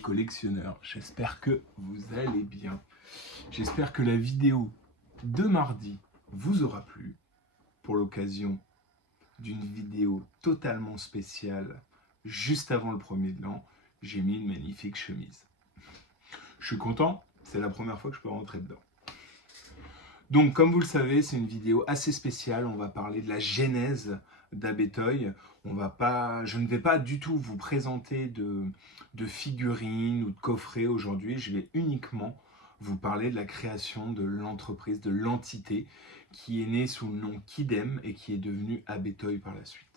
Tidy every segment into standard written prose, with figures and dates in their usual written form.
collectionneurs, j'espère que vous allez bien. J'espère que la vidéo de mardi vous aura plu pour l'occasion d'une vidéo totalement spéciale. Juste avant le premier de l'an, j'ai mis une magnifique chemise. Je suis content, c'est la première fois que je peux rentrer dedans. Donc, comme vous le savez, c'est une vidéo assez spéciale. On va parler de la genèse d'Abetoy. Je ne vais pas du tout vous présenter de figurines ou de coffrets aujourd'hui. Je vais uniquement vous parler de la création de l'entreprise, de l'entité qui est née sous le nom Kidem et qui est devenue Abetoy par la suite.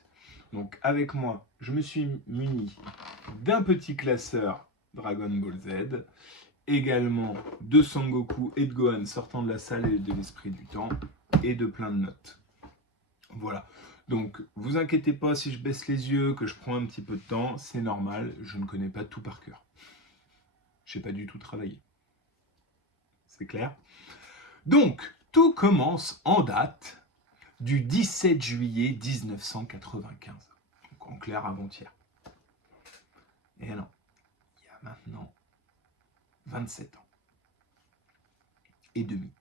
Donc, avec moi, je me suis muni d'un petit classeur Dragon Ball Z, également de Sangoku et de Gohan sortant de la salle et de l'esprit du temps, et de plein de notes. Voilà. Donc, vous inquiétez pas si je baisse les yeux, que je prends un petit peu de temps, c'est normal, je ne connais pas tout par cœur. Je n'ai pas du tout travaillé. C'est clair? Donc, tout commence en date du 17 juillet 1995. Donc, en clair, avant-hier. Et non, il y a maintenant 27 ans et demi.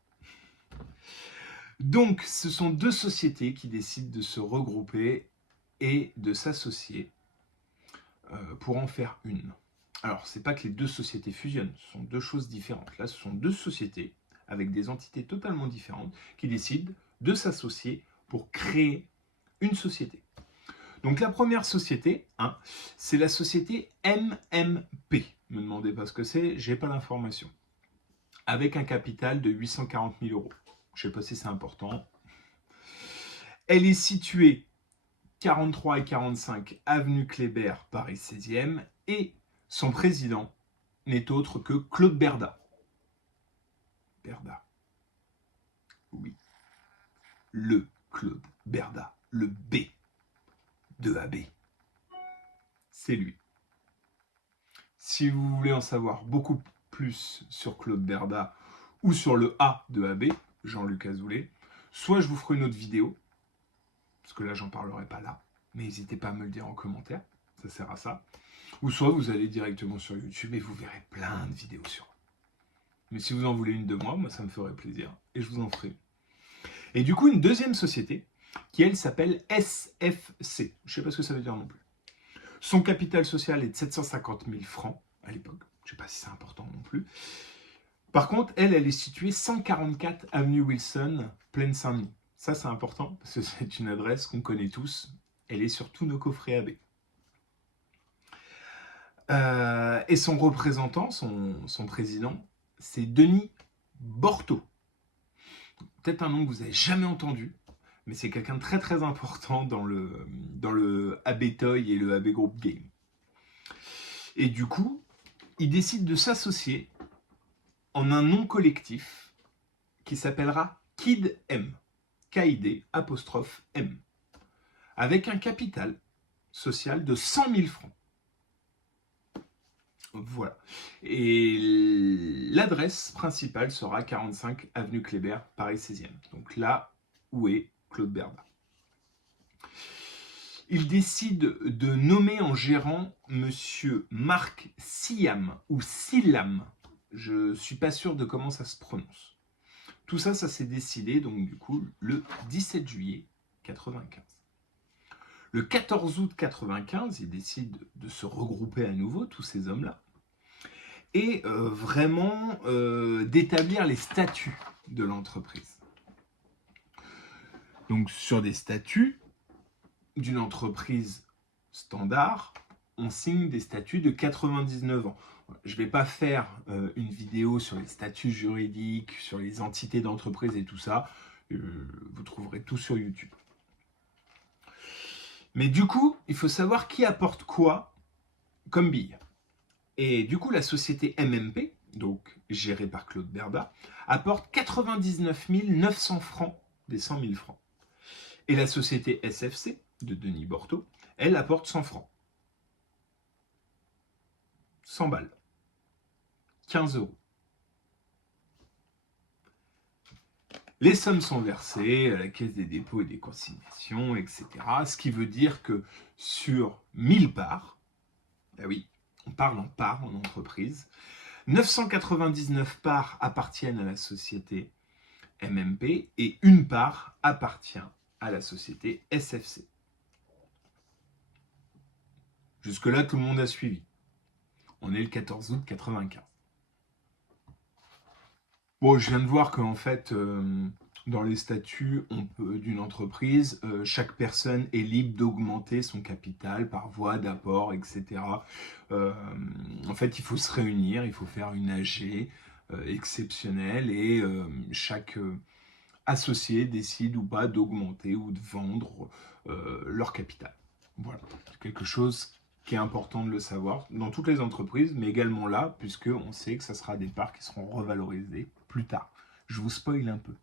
Donc, ce sont deux sociétés qui décident de se regrouper et de s'associer pour en faire une. Alors, c'est pas que les deux sociétés fusionnent, ce sont deux choses différentes. Là, ce sont deux sociétés avec des entités totalement différentes qui décident de s'associer pour créer une société. Donc, la première société, c'est la société MMP. Ne me demandez pas ce que c'est, j'ai pas l'information. Avec un capital de 840 000 euros. Je ne sais pas si c'est important. Elle est située 43 et 45 avenue Kléber, Paris 16e, et son président n'est autre que Claude Berda. Berda. Oui. Le Claude Berda. Le B de AB. C'est lui. Si vous voulez en savoir beaucoup plus sur Claude Berda ou sur le A de AB, Jean-Luc Azoulay, soit je vous ferai une autre vidéo, parce que là, j'en parlerai pas là, mais n'hésitez pas à me le dire en commentaire, ça sert à ça. Ou soit vous allez directement sur YouTube et vous verrez plein de vidéos sur eux. Mais si vous en voulez une de moi, ça me ferait plaisir, et je vous en ferai une. Et du coup, une deuxième société, qui elle s'appelle SFC. Je ne sais pas ce que ça veut dire non plus. Son capital social est de 750 000 francs à l'époque. Je ne sais pas si c'est important non plus. Par contre, elle est située 144 avenue Wilson, Plaine Saint-Denis. Ça, c'est important, parce que c'est une adresse qu'on connaît tous. Elle est sur tous nos coffrets AB. Et son représentant, son président, c'est Denis Borto. Peut-être un nom que vous n'avez jamais entendu, mais c'est quelqu'un de très très important dans le Abetoy et le AB Group Game. Et du coup, il décide de s'associer en un nom collectif qui s'appellera KidM. K-I-D apostrophe M. Avec un capital social de 100 000 francs. Voilà. Et l'adresse principale sera 45 avenue Kléber, Paris 16e. Donc là où est Claude Berda. Il décide de nommer en gérant monsieur Marc Siam ou Silam. Je ne suis pas sûr de comment ça se prononce. Tout ça, ça s'est décidé donc du coup le 17 juillet 95. Le 14 août 95, ils décident de se regrouper à nouveau, tous ces hommes-là, et vraiment d'établir les statuts de l'entreprise. Donc sur des statuts d'une entreprise standard, on signe des statuts de 99 ans. Je ne vais pas faire une vidéo sur les statuts juridiques, sur les entités d'entreprise et tout ça. Vous trouverez tout sur YouTube. Mais du coup, il faut savoir qui apporte quoi comme bille. Et du coup, la société MMP, donc gérée par Claude Berda, apporte 99 900 francs des 100 000 francs. Et la société SFC, de Denis Borto, elle apporte 100 francs. 100 balles. 15 euros. Les sommes sont versées à la Caisse des dépôts et des consignations, etc. Ce qui veut dire que sur 1000 parts, ben oui, On parle en parts en entreprise. 999 parts appartiennent à la société MMP et une part appartient à la société SFC. Jusque-là, tout le monde a suivi. On est le 14 août 95. Bon, je viens de voir qu'en fait, dans les statuts d'une entreprise, chaque personne est libre d'augmenter son capital par voie d'apport, etc. En fait, il faut se réunir, il faut faire une AG exceptionnelle et chaque associé décide ou pas d'augmenter ou de vendre leur capital. Voilà, c'est quelque chose qui est important de le savoir dans toutes les entreprises, mais également là, puisqu'on sait que ça sera des parts qui seront revalorisées plus tard. Je vous spoil un peu.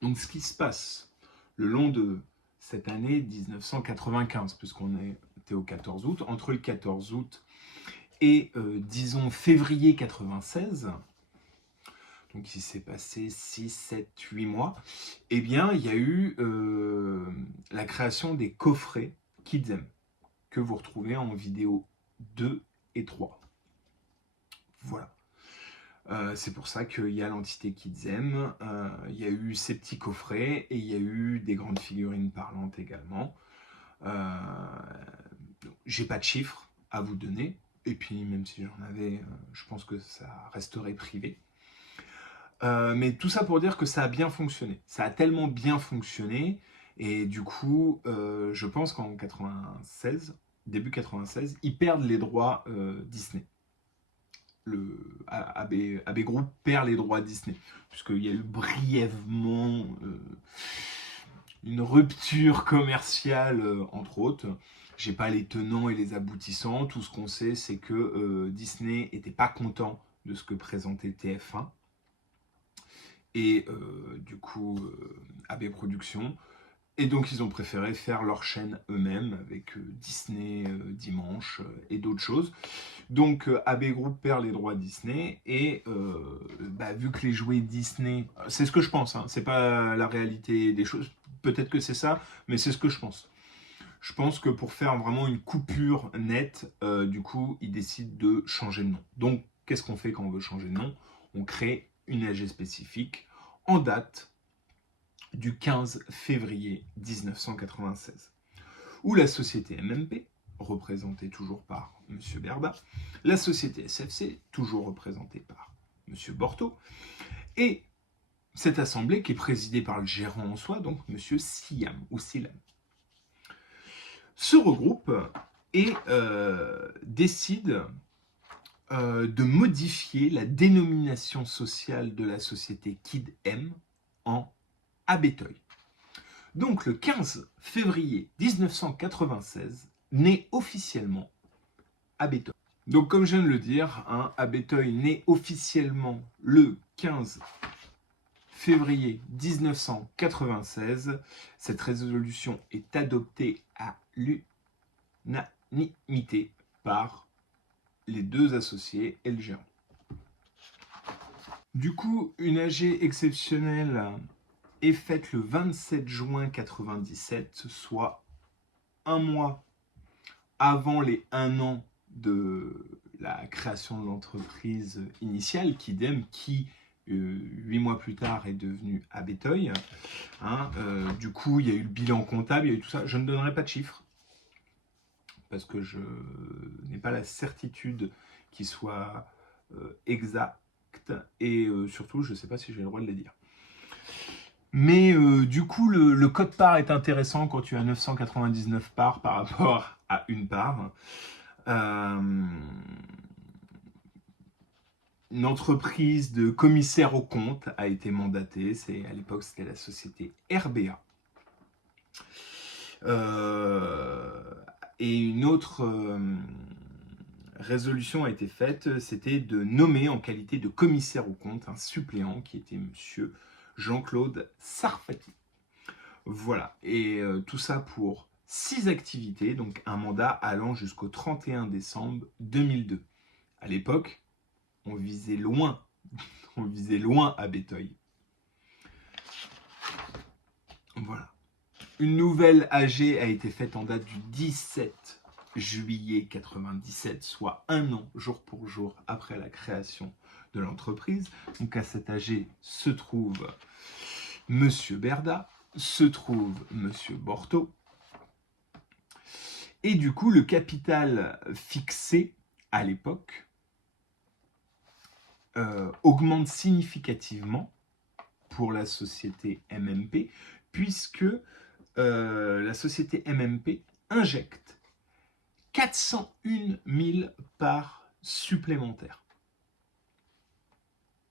Donc, ce qui se passe le long de cette année 1995, puisqu'on était au 14 août, entre le 14 août et, disons, février 96, donc il s'est passé 6, 7, 8 mois, eh bien, il y a eu la création des coffrets Kidzem, que vous retrouvez en vidéo 2 et 3. Voilà. C'est pour ça qu'il y a l'entité Kidzem, il y a eu ces petits coffrets et il y a eu des grandes figurines parlantes également. J'ai pas de chiffres à vous donner, et puis même si j'en avais, je pense que ça resterait privé. Mais tout ça pour dire que ça a bien fonctionné. Ça a tellement bien fonctionné, et du coup, je pense qu'en 96, début 96, ils perdent les droits Disney. Le AB Group perd les droits Disney, puisqu'il y a eu brièvement une rupture commerciale, entre autres. J'ai pas les tenants et les aboutissants. Tout ce qu'on sait, c'est que Disney était pas content de ce que présentait TF1. Et du coup, AB Productions. Et donc, ils ont préféré faire leur chaîne eux-mêmes avec Disney Dimanche et d'autres choses. Donc, AB Group perd les droits Disney. Et vu que les jouets Disney... C'est ce que je pense, hein, c'est pas la réalité des choses. Peut-être que c'est ça, mais c'est ce que je pense. Je pense que pour faire vraiment une coupure nette, du coup, ils décident de changer de nom. Donc, qu'est-ce qu'on fait quand on veut changer de nom? On crée une AG spécifique en date du 15 février 1996, où la société MMP, représentée toujours par M. Berda, la société SFC, toujours représentée par M. Borto, et cette assemblée qui est présidée par le gérant en soi, donc M. Siam, ou Silam, se regroupe et décide de modifier la dénomination sociale de la société KidM en Abetoy. Donc le 15 février 1996 naît officiellement Abetoy. Donc comme je viens de le dire, Abetoy naît officiellement le 15 février 1996. Cette résolution est adoptée à l'unanimité par les deux associés et le gérant. Du coup, une AG exceptionnelle est faite le 27 juin 1997, soit un mois avant les 1 an de la création de l'entreprise initiale, Kidem, qui 8 mois plus tard est devenu Abetoy. Du coup, il y a eu le bilan comptable, il y a eu tout ça. Je ne donnerai pas de chiffres, parce que je n'ai pas la certitude qu'il soit exact, et surtout, je ne sais pas si j'ai le droit de les dire. Mais du coup, le code part est intéressant quand tu as 999 parts par rapport à une part. Une entreprise de commissaire aux comptes a été mandatée. À l'époque, c'était la société RBA. Et une autre résolution a été faite, c'était de nommer en qualité de commissaire aux comptes un suppléant qui était monsieur Jean-Claude Sarfati. Voilà, et tout ça pour 6 activités, donc un mandat allant jusqu'au 31 décembre 2002. À l'époque, on visait loin Abetoy. Voilà. Une nouvelle AG a été faite en date du 17 juillet 97, soit 1 an, jour pour jour, après la création de l'entreprise. Donc à cet AG se trouve Monsieur Berda, se trouve Monsieur Borto. Et du coup, le capital fixé à l'époque augmente significativement pour la société MMP, puisque la société MMP injecte 401 000 parts supplémentaires.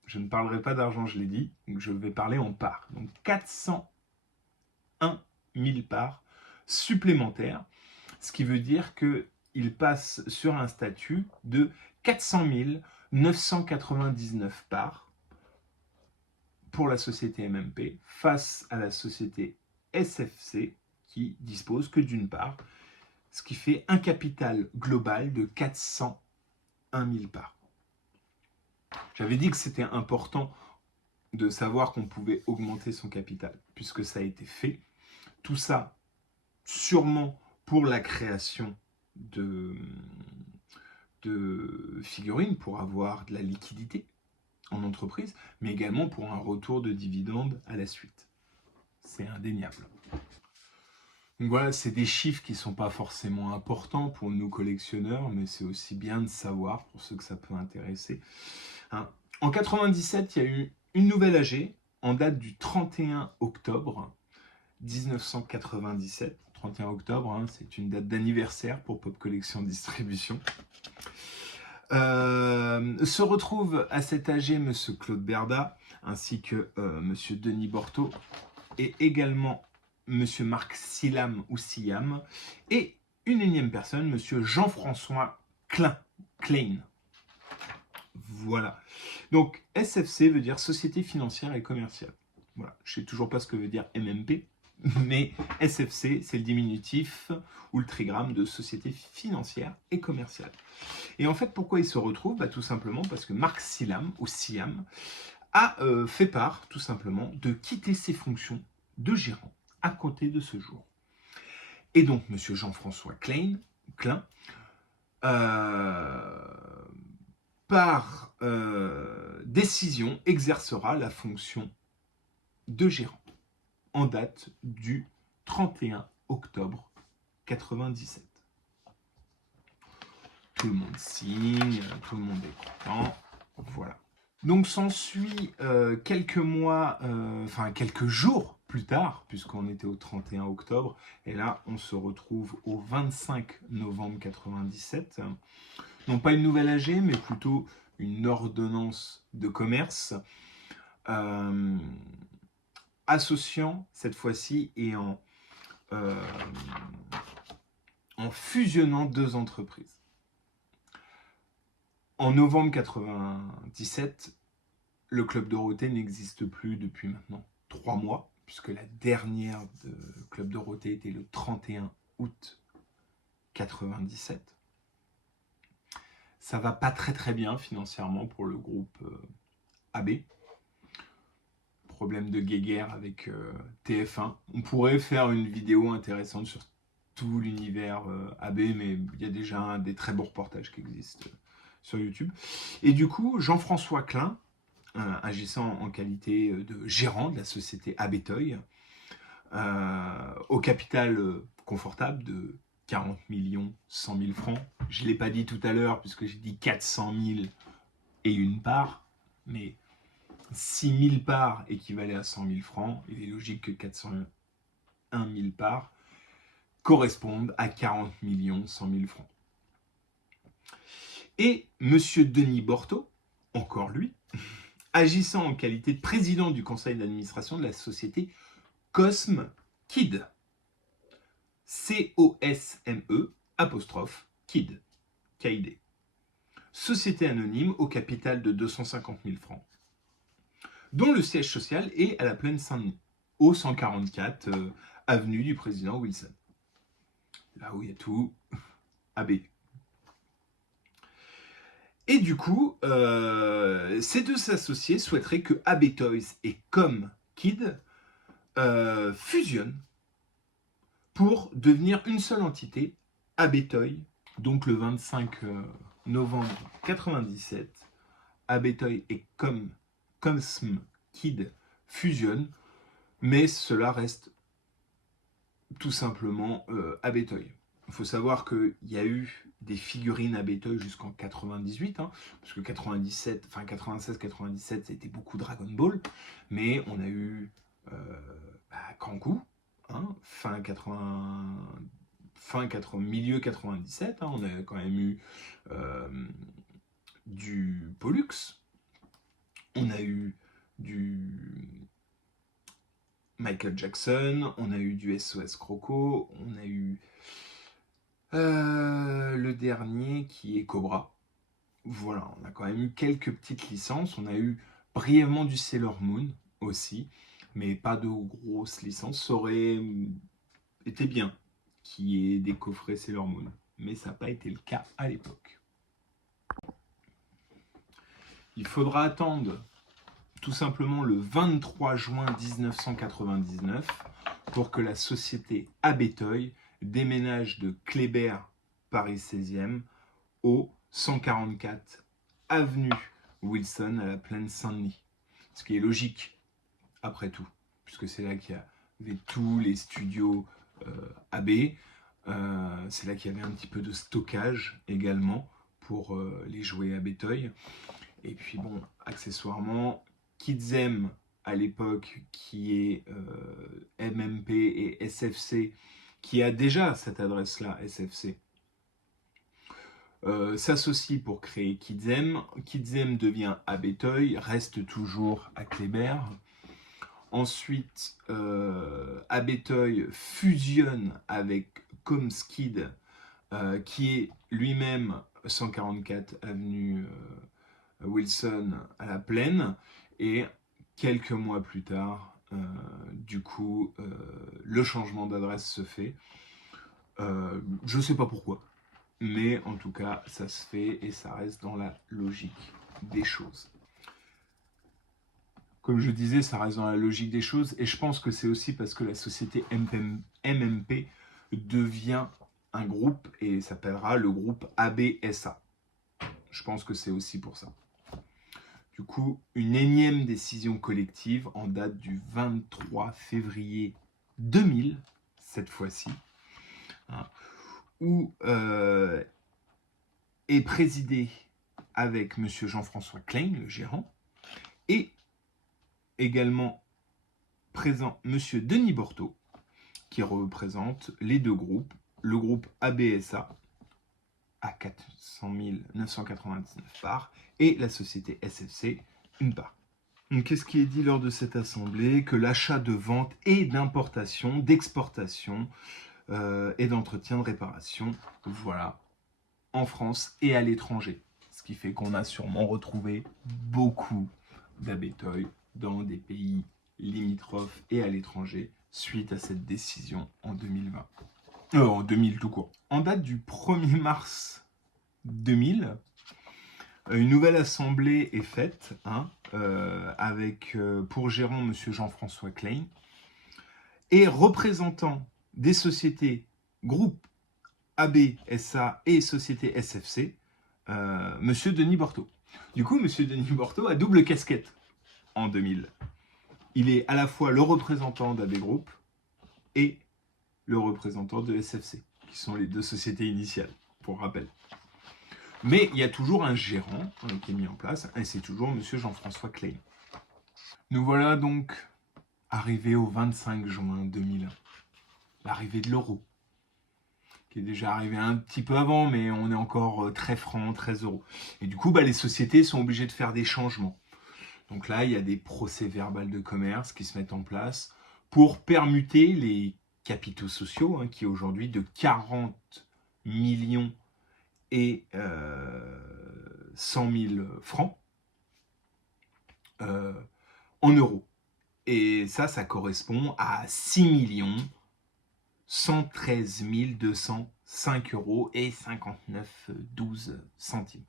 Je ne parlerai pas d'argent, je l'ai dit, donc je vais parler en parts. Donc 401 000 parts supplémentaires, ce qui veut dire qu'il passe sur un statut de 400 999 parts pour la société MMP face à la société SFC qui dispose que d'une part, ce qui fait un capital global de 401 000 parts. J'avais dit que c'était important de savoir qu'on pouvait augmenter son capital, puisque ça a été fait. Tout ça, sûrement pour la création de figurines, pour avoir de la liquidité en entreprise, mais également pour un retour de dividendes à la suite. C'est indéniable. Donc voilà, c'est des chiffres qui ne sont pas forcément importants pour nous collectionneurs, mais c'est aussi bien de savoir pour ceux que ça peut intéresser. En 97, il y a eu une nouvelle AG en date du 31 octobre 1997. 31 octobre, c'est une date d'anniversaire pour Pop Collection Distribution. Se retrouve à cet AG M. Claude Berda, ainsi que M. Denis Borto, et également M. Marc Silam ou Siam, et une énième personne, M. Jean-François Klein. Voilà. Donc, SFC veut dire Société Financière et Commerciale. Voilà. Je ne sais toujours pas ce que veut dire MMP, mais SFC, c'est le diminutif ou le trigramme de Société Financière et Commerciale. Et en fait, pourquoi il se retrouve ? Tout simplement parce que Marc Silam, ou Siam, a fait part, tout simplement, de quitter ses fonctions de gérant à côté de ce jour. Et donc, M. Jean-François Klein, par décision, exercera la fonction de gérant en date du 31 octobre 97. Tout le monde signe, tout le monde est content, voilà. Donc s'ensuit quelques mois, quelques jours plus tard, puisqu'on était au 31 octobre, et là on se retrouve au 25 novembre 97. Non pas une nouvelle AG, mais plutôt une ordonnance de commerce, associant cette fois-ci et en fusionnant deux entreprises. En novembre 97, le Club Dorothée n'existe plus depuis maintenant 3 mois, puisque la dernière de Club Dorothée était le 31 août 97. Ça va pas très bien financièrement pour le groupe AB. Problème de guéguerre avec TF1. On pourrait faire une vidéo intéressante sur tout l'univers AB, mais il y a déjà des très beaux reportages qui existent sur YouTube. Et du coup, Jean-François Klein, agissant en qualité de gérant de la société Abetoy, au capital confortable de 40 100 000 francs. Je ne l'ai pas dit tout à l'heure, puisque j'ai dit 400 000 et une part, mais 6 000 parts équivalaient à 100 000 francs. Il est logique que 401 000 parts correspondent à 40 100 000 francs. Et M. Denis Borto, encore lui, agissant en qualité de président du conseil d'administration de la société Cosme Kid. C-O-S-M-E, apostrophe, Kid. K-I-D. Société anonyme au capital de 250 000 francs, dont le siège social est à la Plaine Saint-Denis, au 144 avenue du président Wilson. Là où il y a tout, AB. Et du coup, ces deux associés souhaiteraient que AB Toys et Com Kid fusionnent pour devenir une seule entité, AB Toy Donc le 25 novembre 97, Abetoy et Comsm Kid fusionnent, mais cela reste tout simplement Abetoy. Il faut savoir qu'il y a eu des figurines Abetoy jusqu'en 98, hein, parce que 96-97, ça a été beaucoup Dragon Ball, mais on a eu Kanku, hein, milieu 97, hein, on a quand même eu du Pollux, on a eu du Michael Jackson, on a eu du SOS Croco, on a eu le dernier qui est Cobra. Voilà, on a quand même eu quelques petites licences. On a eu brièvement du Sailor Moon aussi, mais pas de grosses licences. Ça aurait été bien qu'il y ait des coffrets Sailor Moon, mais ça n'a pas été le cas à l'époque. Il faudra attendre tout simplement le 23 juin 1999 pour que la société Abetoy déménage de Kléber, Paris 16e, au 144 avenue Wilson à la plaine Saint-Denis. Ce qui est logique, après tout, puisque c'est là qu'il y avait tous les studios AB. C'est là qu'il y avait un petit peu de stockage également pour les jouets Abetoy. Et puis bon, accessoirement, Kidzem à l'époque, qui est MMP et SFC, qui a déjà cette adresse-là, SFC, s'associe pour créer Kidzem. Kidzem devient Abetoy, reste toujours à Kléber. Ensuite, Abetoy fusionne avec Comskid, qui est lui-même 144 avenue Wilson à la Plaine. Et quelques mois plus tard, du coup, le changement d'adresse se fait. Je ne sais pas pourquoi. Mais en tout cas, ça se fait et ça reste dans la logique des choses. Comme je disais, ça reste dans la logique des choses. Et je pense que c'est aussi parce que la société MMP devient un groupe et s'appellera le groupe ABSA. Je pense que c'est aussi pour ça. Du coup, une énième décision collective en date du 23 février 2000, cette fois-ci, hein, où est présidé avec M. Jean-François Klein, le gérant, et également présent M. Denis Borto, qui représente les deux groupes, le groupe ABSA à 400 999 parts et la société SFC, une part. Donc, qu'est-ce qui est dit lors de cette assemblée? Que l'achat de vente et d'importation, d'exportation et d'entretien de réparation, voilà, en France et à l'étranger. Ce qui fait qu'on a sûrement retrouvé beaucoup d'Abetoy dans des pays limitrophes et à l'étranger suite à cette décision en 2020. En 2000 tout court. En date du 1er mars 2000, une nouvelle assemblée est faite, hein, avec pour gérant M. Jean-François Klein et représentant des sociétés groupe AB, SA et société SFC, M. Denis Borto. Du coup, M. Denis Borto a double casquette en 2000. Il est à la fois le représentant d'AB Group et le représentant de SFC, qui sont les deux sociétés initiales, pour rappel. Mais il y a toujours un gérant qui est mis en place, et c'est toujours M. Jean-François Klein. Nous voilà donc arrivés au 25 juin 2001. L'arrivée de l'euro, qui est déjà arrivé un petit peu avant, mais on est encore très franc, très euro. Et du coup, les sociétés sont obligées de faire des changements. Donc là, il y a des procès-verbales de commerce qui se mettent en place pour permuter les capitaux sociaux, hein, qui est aujourd'hui de 40 millions et 100 000 francs en euros. Et ça correspond à 6 113 205 euros et 59,12 centimes.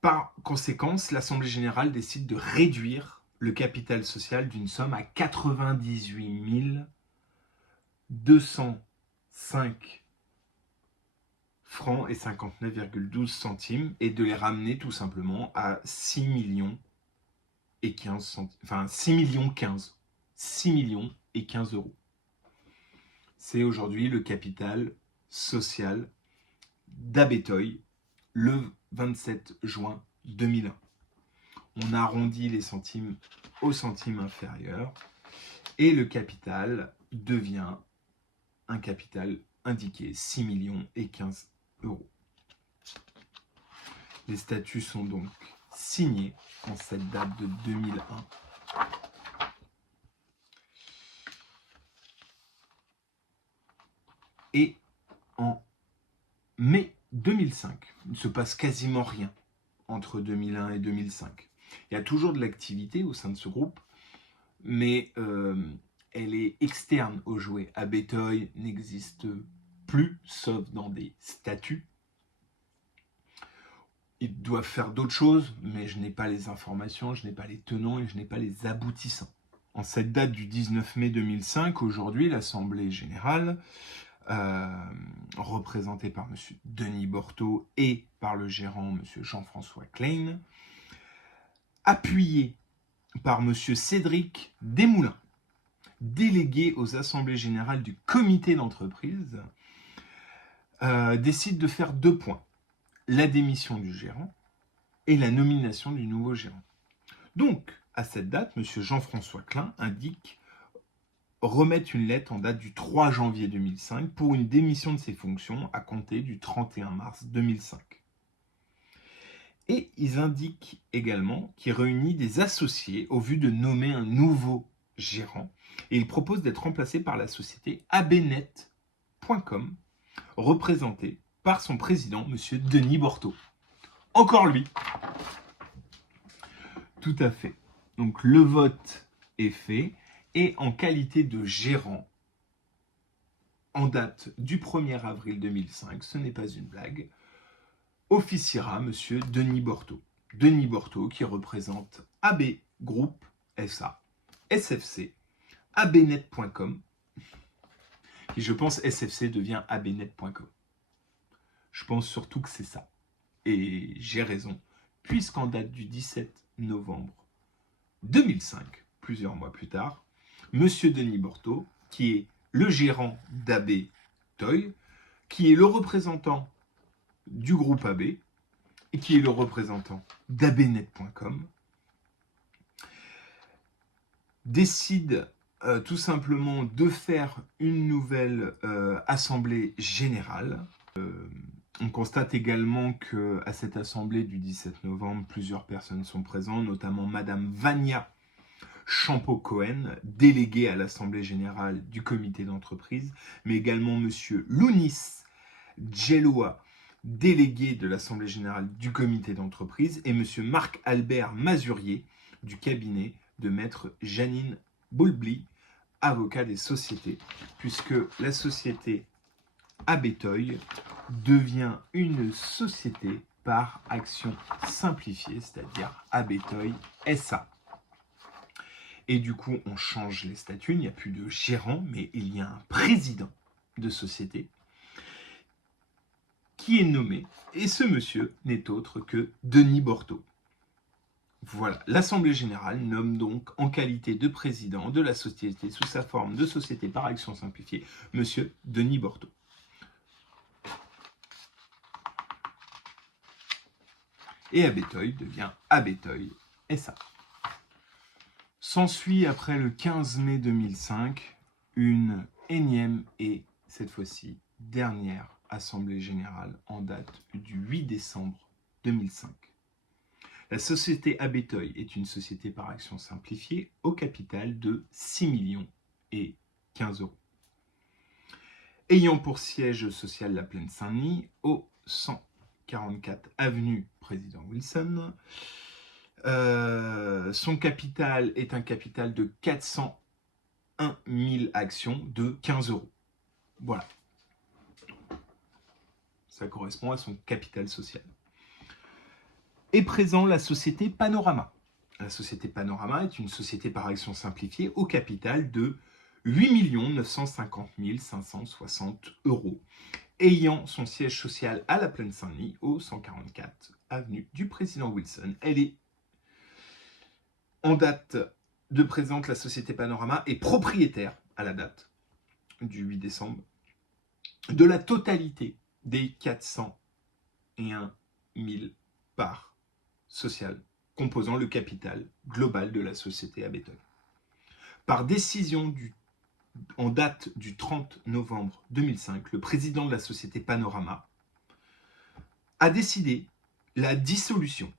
Par conséquent, l'Assemblée générale décide de réduire le capital social d'une somme à 98 205 francs et 59,12 centimes et de les ramener tout simplement à 6 millions et 15 centimes. Enfin, 6 millions 15. 6 millions et 15 euros. C'est aujourd'hui le capital social d'Abetoy le 27 juin 2001. On arrondit les centimes au centime inférieur et le capital devient un capital indiqué 6 millions et 15 euros. Les statuts sont donc signés en cette date de 2001. Et en mai 2005, il ne se passe quasiment rien entre 2001 et 2005. Il y a toujours de l'activité au sein de ce groupe, mais elle est externe aux jouets. Abetoy n'existe plus, sauf dans des statuts. Ils doivent faire d'autres choses, mais je n'ai pas les informations, je n'ai pas les tenants et je n'ai pas les aboutissants. En cette date du 19 mai 2005, aujourd'hui, l'Assemblée Générale, représentée par M. Denis Borto et par le gérant M. Jean-François Klein, appuyé par M. Cédric Desmoulins, délégué aux assemblées générales du comité d'entreprise, décide de faire 2 points. La démission du gérant et la nomination du nouveau gérant. Donc, à cette date, M. Jean-François Klein indique remettre une lettre en date du 3 janvier 2005 pour une démission de ses fonctions à compter du 31 mars 2005. Et ils indiquent également qu'il réunit des associés au vu de nommer un nouveau gérant et il propose d'être remplacé par la société abnet.com, représentée par son président, M. Denis Borto. Encore lui. Tout à fait. Donc le vote est fait et en qualité de gérant, en date du 1er avril 2005, ce n'est pas une blague, officiera M. Denis Borto. Denis Borto qui représente AB Group SA, SFC, abnet.com, qui je pense SFC devient abnet.com. Je pense surtout que c'est ça. Et j'ai raison, puisqu'en date du 17 novembre 2005, plusieurs mois plus tard, M. Denis Borto, qui est le gérant d'Abetoy, qui est le représentant du groupe AB, et qui est le représentant d'abnet.com, décide tout simplement de faire une nouvelle assemblée générale. On constate également qu'à cette assemblée du 17 novembre, plusieurs personnes sont présentes, notamment Madame Vania Champeau-Cohen, déléguée à l'Assemblée Générale du Comité d'entreprise, mais également Monsieur Lounis Djeloua, délégué de l'Assemblée Générale du Comité d'entreprise, et Monsieur Marc-Albert Mazurier, du cabinet de Maître Janine Boulbly, avocat des sociétés, puisque la société Abetoy devient une société par action simplifiée, c'est-à-dire Abetoy SA. Et du coup, on change les statuts, il n'y a plus de gérant, mais il y a un président de société qui est nommé, et ce monsieur n'est autre que Denis Borto. Voilà, l'Assemblée Générale nomme donc en qualité de président de la société sous sa forme de société par action simplifiée, monsieur Denis Borto. Et Abetoy devient Abetoy SA. S'ensuit, après le 15 mai 2005, une énième et, cette fois-ci, dernière Assemblée Générale en date du 8 décembre 2005. La société Abetoy est une société par action simplifiée au capital de 6 millions et 15 euros. Ayant pour siège social la Plaine Saint-Denis, au 144 avenue Président Wilson, son capital est un capital de 401 000 actions de 15 euros. Voilà. Ça correspond à son capital social. Est présent la société Panorama. La société Panorama est une société par action simplifiée au capital de 8 950 560 euros ayant son siège social à la Plaine Saint-Denis, au 144 avenue du Président Wilson. Elle est en date de présente, la société Panorama est propriétaire, à la date du 8 décembre, de la totalité des 401 000 parts sociales composant le capital global de la société Abetoy. Par décision en date du 30 novembre 2005, le président de la société Panorama a décidé la dissolution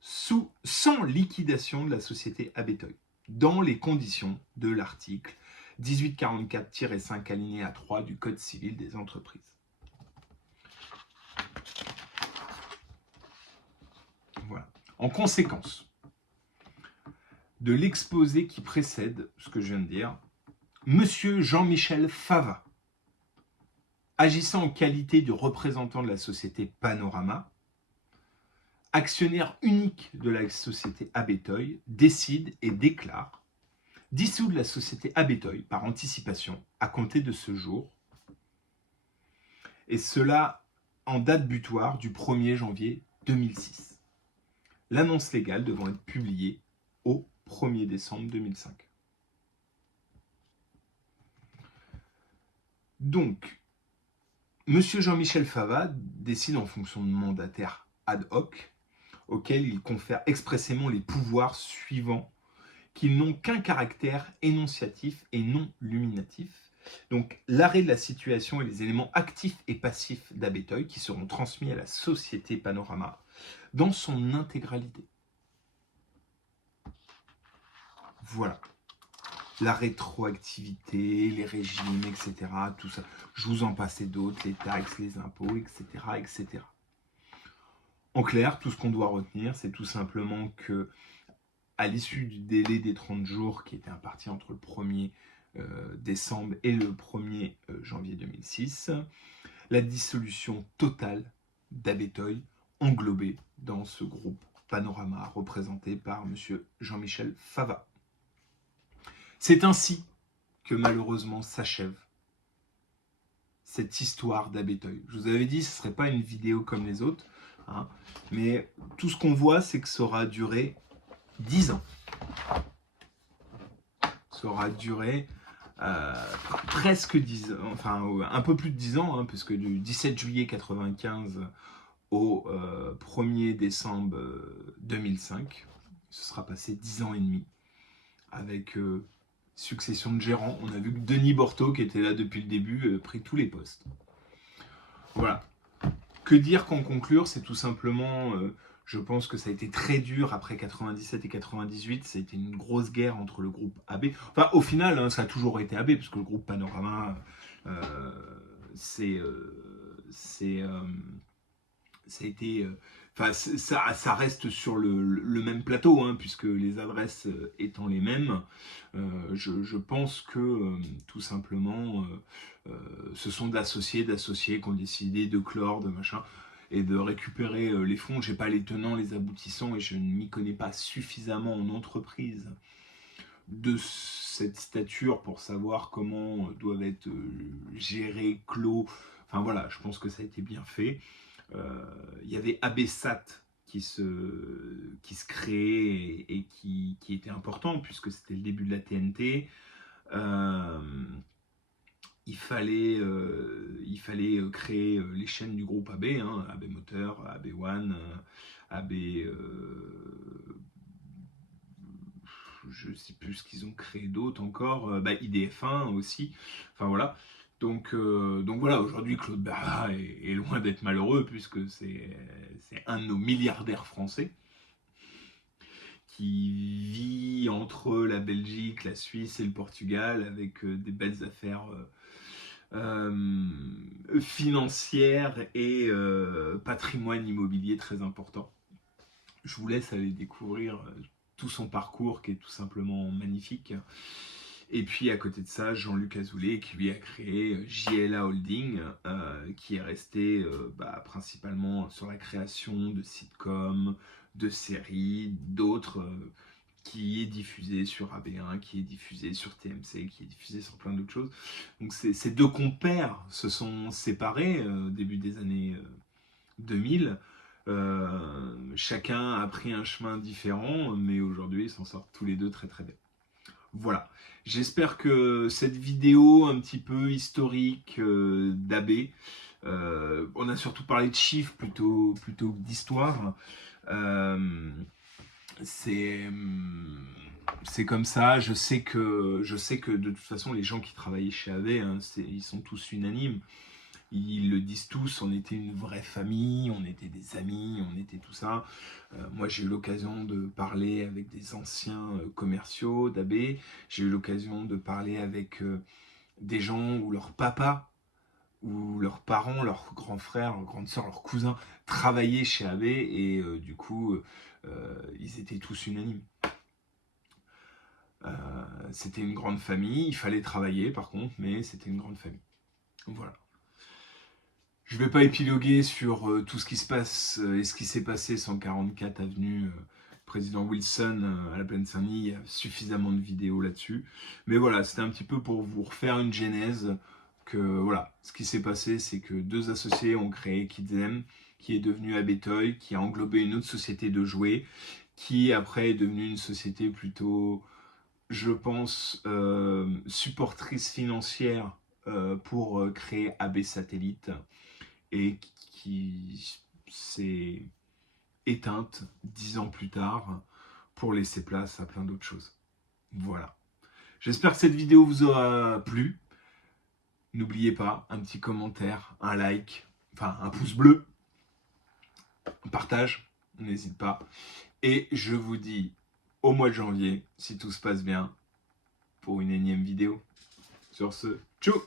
sans liquidation de la société Abetoy, dans les conditions de l'article 1844-5 alinéa 3 du Code civil des entreprises. Voilà. En conséquence de l'exposé qui précède ce que je viens de dire, Monsieur Jean-Michel Fava, agissant en qualité de représentant de la société Panorama, actionnaire unique de la société Abetoy, décide et déclare dissoudre la société Abetoy par anticipation à compter de ce jour, et cela en date butoir du 1er janvier 2006. L'annonce légale devant être publiée au 1er décembre 2005. Donc, M. Jean-Michel Fava décide en fonction de mandataire ad hoc, auquel il confère expressément les pouvoirs suivants, qui n'ont qu'un caractère énonciatif et non luminatif. Donc, l'arrêt de la situation et les éléments actifs et passifs d'Abetoy qui seront transmis à la société Panorama dans son intégralité. Voilà. La rétroactivité, les régimes, etc. Tout ça. Je vous en passe d'autres, les taxes, les impôts, etc., etc. En clair, tout ce qu'on doit retenir, c'est tout simplement que, à l'issue du délai des 30 jours qui était imparti entre le 1er décembre et le 1er janvier 2006, la dissolution totale d'Abetoy englobée dans ce groupe Panorama représenté par M. Jean-Michel Fava. C'est ainsi que malheureusement s'achève cette histoire d'Abetoy. Je vous avais dit, ce ne serait pas une vidéo comme les autres, hein, mais tout ce qu'on voit, c'est que ça aura duré 10 ans. Ça aura duré presque 10 ans, enfin un peu plus de 10 ans, hein, puisque du 17 juillet 1995 au 1er décembre 2005, ce sera passé 10 ans et demi, avec succession de gérants. On a vu que Denis Borto, qui était là depuis le début, pris tous les postes. Voilà. Que dire qu'en conclure, c'est tout simplement... je pense que ça a été très dur après 97 et 98. Ça a été une grosse guerre entre le groupe AB. Enfin, au final, hein, ça a toujours été AB, parce que le groupe Panorama, ça a été... Enfin, ça reste sur le même plateau, hein, puisque les adresses étant les mêmes. Je pense que, tout simplement, ce sont d'associés qui ont décidé de clore, de machin, et de récupérer les fonds. Je n'ai pas les tenants, les aboutissants, et je ne m'y connais pas suffisamment en entreprise de cette stature pour savoir comment doivent être gérés, clos. Enfin voilà, je pense que ça a été bien fait. Il y avait ABSAT qui se créait et qui était important, puisque c'était le début de la TNT. Il fallait créer les chaînes du groupe AB, hein, AB Moteur, AB One, AB... je ne sais plus ce qu'ils ont créé d'autres encore, IDF1 aussi, enfin voilà. Donc voilà, aujourd'hui Claude Berra est loin d'être malheureux, puisque c'est un de nos milliardaires français qui vit entre la Belgique, la Suisse et le Portugal, avec des belles affaires financières et patrimoine immobilier très important. Je vous laisse aller découvrir tout son parcours qui est tout simplement magnifique. Et puis à côté de ça, Jean-Luc Azoulay qui lui a créé JLA Holding, qui est resté principalement sur la création de sitcoms, de séries, d'autres qui est diffusé sur AB1, qui est diffusé sur TMC, qui est diffusé sur plein d'autres choses. Donc ces deux compères se sont séparés au début des années 2000. Chacun a pris un chemin différent, mais aujourd'hui ils s'en sortent tous les deux très très bien. Voilà, j'espère que cette vidéo un petit peu historique d'AB, on a surtout parlé de chiffres plutôt que d'histoire, c'est comme ça. Je sais que de toute façon les gens qui travaillaient chez AV, hein, ils sont tous unanimes. Ils le disent tous, on était une vraie famille, on était des amis, on était tout ça. Moi, j'ai eu l'occasion de parler avec des anciens commerciaux d'AB. J'ai eu l'occasion de parler avec des gens où leur papa, ou leurs parents, leurs grands frères, leurs grandes sœurs, leurs cousins travaillaient chez AB et du coup, ils étaient tous unanimes. C'était une grande famille, il fallait travailler par contre, mais c'était une grande famille. Voilà. Je ne vais pas épiloguer sur tout ce qui se passe et ce qui s'est passé 144 avenue Président Wilson à la Plaine-Saint-Denis. Il y a suffisamment de vidéos là-dessus. Mais voilà, c'était un petit peu pour vous refaire une genèse. Que voilà, ce qui s'est passé, c'est que deux associés ont créé Kidzem, qui est devenu Abetoy, qui a englobé une autre société de jouets, qui après est devenue une société plutôt, je pense, supportrice financière pour créer AB Satellite, et qui s'est éteinte 10 ans plus tard pour laisser place à plein d'autres choses. Voilà. J'espère que cette vidéo vous aura plu. N'oubliez pas, un petit commentaire, un like, enfin un pouce bleu, un partage, n'hésite pas. Et je vous dis au mois de janvier, si tout se passe bien, pour une énième vidéo. Sur ce, tchou!